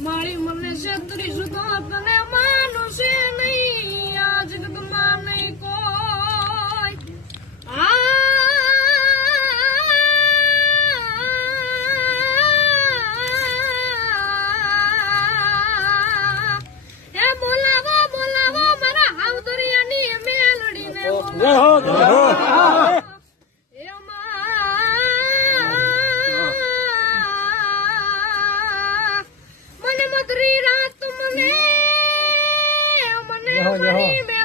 મારી મને છત્રી સુતો તને માનું છે નહીં આ જગતમાં નહીં કોઈ એ બોલાવો બોલાવો મારા હાવદરિયાની મેલડીને મને મધરી રાત મને મને